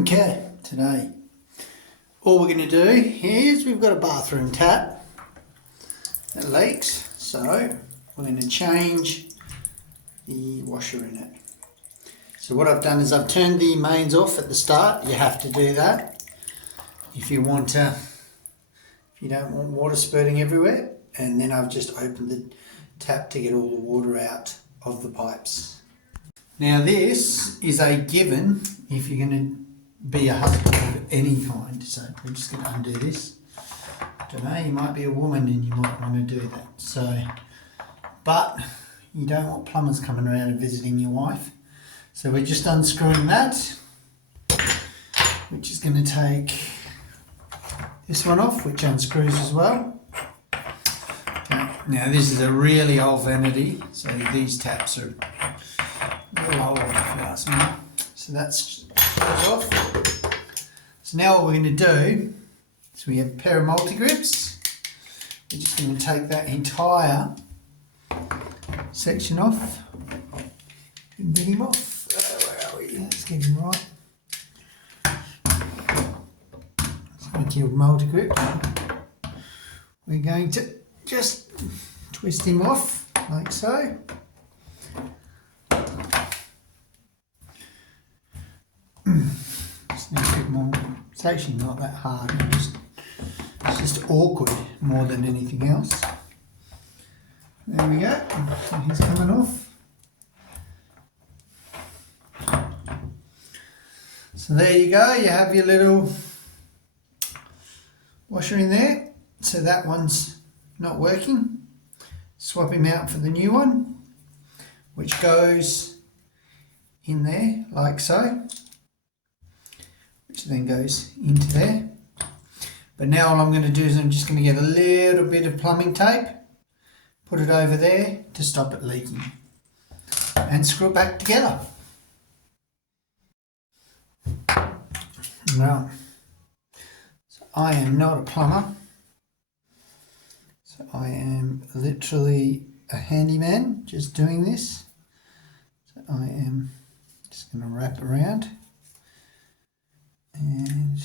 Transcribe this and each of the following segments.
Okay, today all we're going to do is we've got a bathroom tap that leaks, so we're going to change the washer in it. So what I've done is I've turned the mains off at the start. You have to do that if you don't want water spurting everywhere, and then I've just opened the tap to get all the water out of the pipes. Now this is a given if you're going to be a husband of any kind. So we're just going to undo this. I don't know, you might be a woman and you might want to do that. So, but you don't want plumbers coming around and visiting your wife. So we're just unscrewing that, which is going to take this one off, which unscrews as well. Now this is a really old vanity, so these taps are a little old if you ask me. So that's off. So now what we're going to do is we have a pair of multi-grips. We're just going to take that entire section off. You can get him off. Where are we? Let's get him right. So with your multi-grip, we're going to just twist him off like so. Just need a bit more. It's actually not that hard. It's just awkward more than anything else. There we go. So he's coming off. So there you go. You have your little washer in there. So that one's not working. Swap him out for the new one, which goes in there like so, which then goes into there. But now all I'm going to do is I'm just going to get a little bit of plumbing tape, put it over there to stop it leaking, and screw it back together. Right, so I am not a plumber, so I am literally a handyman just doing this. So I am just going to wrap around, and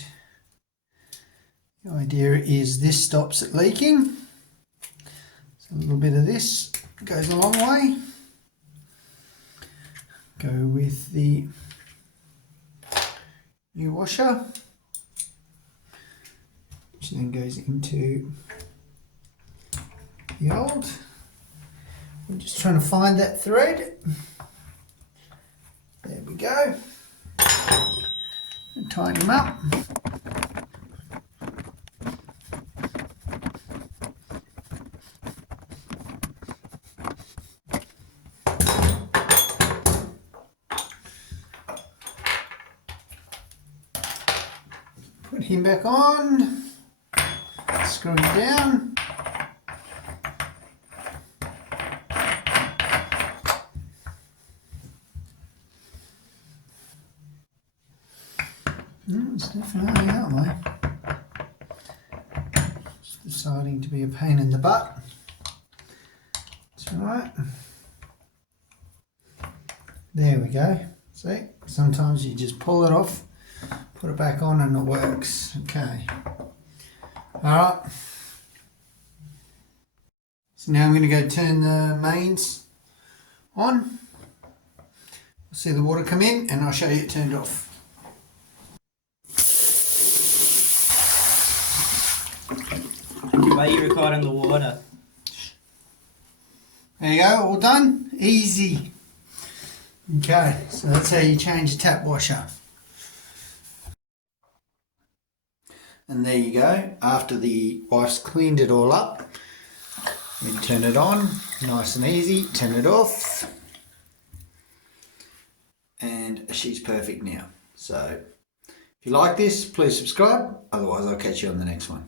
the idea is this stops it leaking. So a little bit of this goes a long way. Go with the new washer, which then goes into the old. We're just trying to find that thread. There we go. And tighten him up. Put him back on, screw him down. It's definitely that way. Just deciding to be a pain in the butt. That's right. There we go. See, sometimes you just pull it off, put it back on and it works. Okay. Alright. So now I'm going to go turn the mains on. We'll see the water come in and I'll show you it turned off. Why are you recording the water? There you go, all done. Easy. Okay, so that's how you change a tap washer. And there you go. After the wife's cleaned it all up, you turn it on, nice and easy, turn it off, and she's perfect now. So if you like this, please subscribe, otherwise I'll catch you on the next one.